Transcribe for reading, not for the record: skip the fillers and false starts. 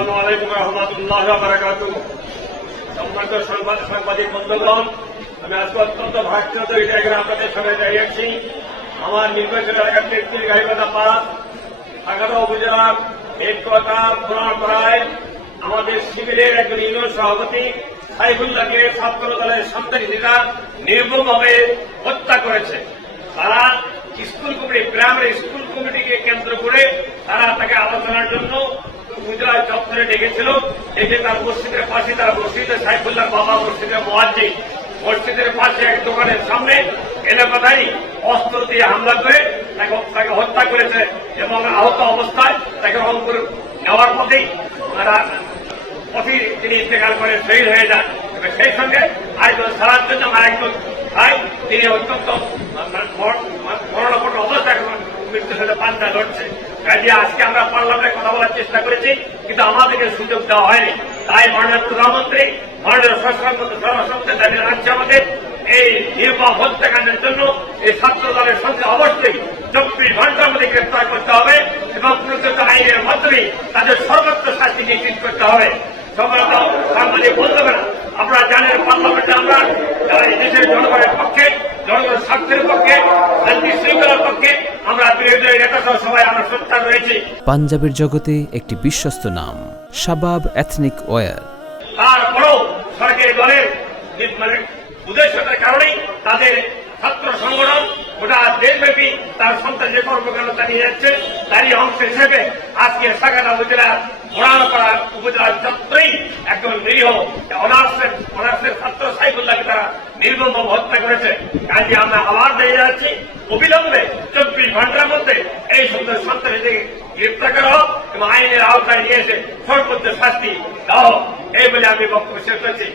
আসসালামু আলাইকুম ওয়া রাহমাতুল্লাহি ওয়া বারাকাতুহু। সম্মানিত সাংবাদিক বন্ধুগণ, আমি আজকে অত্যন্ত ভাগ্যবতী এখানে আপনাদের সামনে দাঁড়িয়েছি। আমার নির্বাচন এলাকার 33 গাইবান্ধা পাড়া সাগারো উপজেলার একতা পুরাপাড়ায় আমাদের শিবিরের একজন ইউনিয়ন সভাপতি সাইফুল্লাহকে ছাত্র দলের সন্ত্রাসীরা নির্মমভাবে হত্যা করেছে। তারা স্কুল কমিটি, প্রাইমারি স্কুল কমিটিকে কেন্দ্র করে তারা তাকে আলোচনার জন্য উপজেলা চত্বরে ডেকেছিল। এসে তার মসজিদের পাশে, তার মসজিদে সাইফুল্লাহ বাবা মসজিদের মুয়াজ্জিন, মসজিদের পাশে এক দোকানের সামনে এলাকায় অস্ত্র দিয়ে হামলা করে তাকে হত্যা করেছে এবং আহত অবস্থায় তাকে রংপুর নেওয়ার পথেই তিনি ইন্তেকাল করে শহীদ হয়ে যান। সেই সঙ্গে আরেকজন সারার জন্য আমার একজন ভাই, তিনি অত্যন্ত মরণাপন্ন অবস্থায় মৃত্যুর সাথে পাঞ্জা লড়ছে। কাজে আজকে আমরা পার্লামেন্টে কথা বলার চেষ্টা করেছি, কিন্তু আমাদেরকে সুযোগ দেওয়া হয়নি। তাই মাননীয় প্রধানমন্ত্রী, মাননীয় স্বরাষ্ট্রমন্ত্রী দাঁড়িয়ে রাখছে আমাদের এই নির্মম হত্যাকাণ্ডের জন্য এই ছাত্র দলের সঙ্গে অবশ্যই 24 ঘন্টার মধ্যে গ্রেপ্তার করতে হবে এবং প্রচলিত আইনের মাধ্যমে তাদের সর্বোচ্চ শাস্তি নিশ্চিত করতে হবে। সম্মানিত সাংবাদিক বন্ধুগণ, আপনারা জানেন পার্লামেন্টে আমরা দেশের জনগণের পক্ষে, জনগণের স্বার্থের পক্ষে, শান্তি শৃঙ্খলার পক্ষে আমরা বিরোধী নেতা সহ সবাই আমরা সোচ্চার রয়েছি। পাঞ্জাবের জগতে একটি বিশ্বস্ত নাম শাবাব এথনিক ওয়্যার। তারপরও সরকারি দলের উদ্দেশ্যতার কারণেই তাদের ছাত্র সংগঠন গোটা দেশব্যাপী তার সন্ত্রাসী কর্মকাণ্ড চালিয়ে যাচ্ছে। তারই অংশ হিসেবে আজকে সাগারো উপজেলার মোড়াপাড়া উপজেলার চত্বরেই একজন নিরীহ অনার্সের ছাত্র সাইফুল্লাহকে তারা নির্মমভাবে হত্যা করেছে। কাজে আমরা আবার দাঁড়িয়ে যাচ্ছি, অবিলম্বে 24 ঘন্টার মধ্যে এই সুন্দর সন্ত্রাসীকে গ্রেপ্তার করা হোক এবং আইনের আওতায় নিয়ে এসে সর্বোচ্চ শাস্তি দেওয়া হোক, এই বলে আমি বক্তব্য শেষ করছি।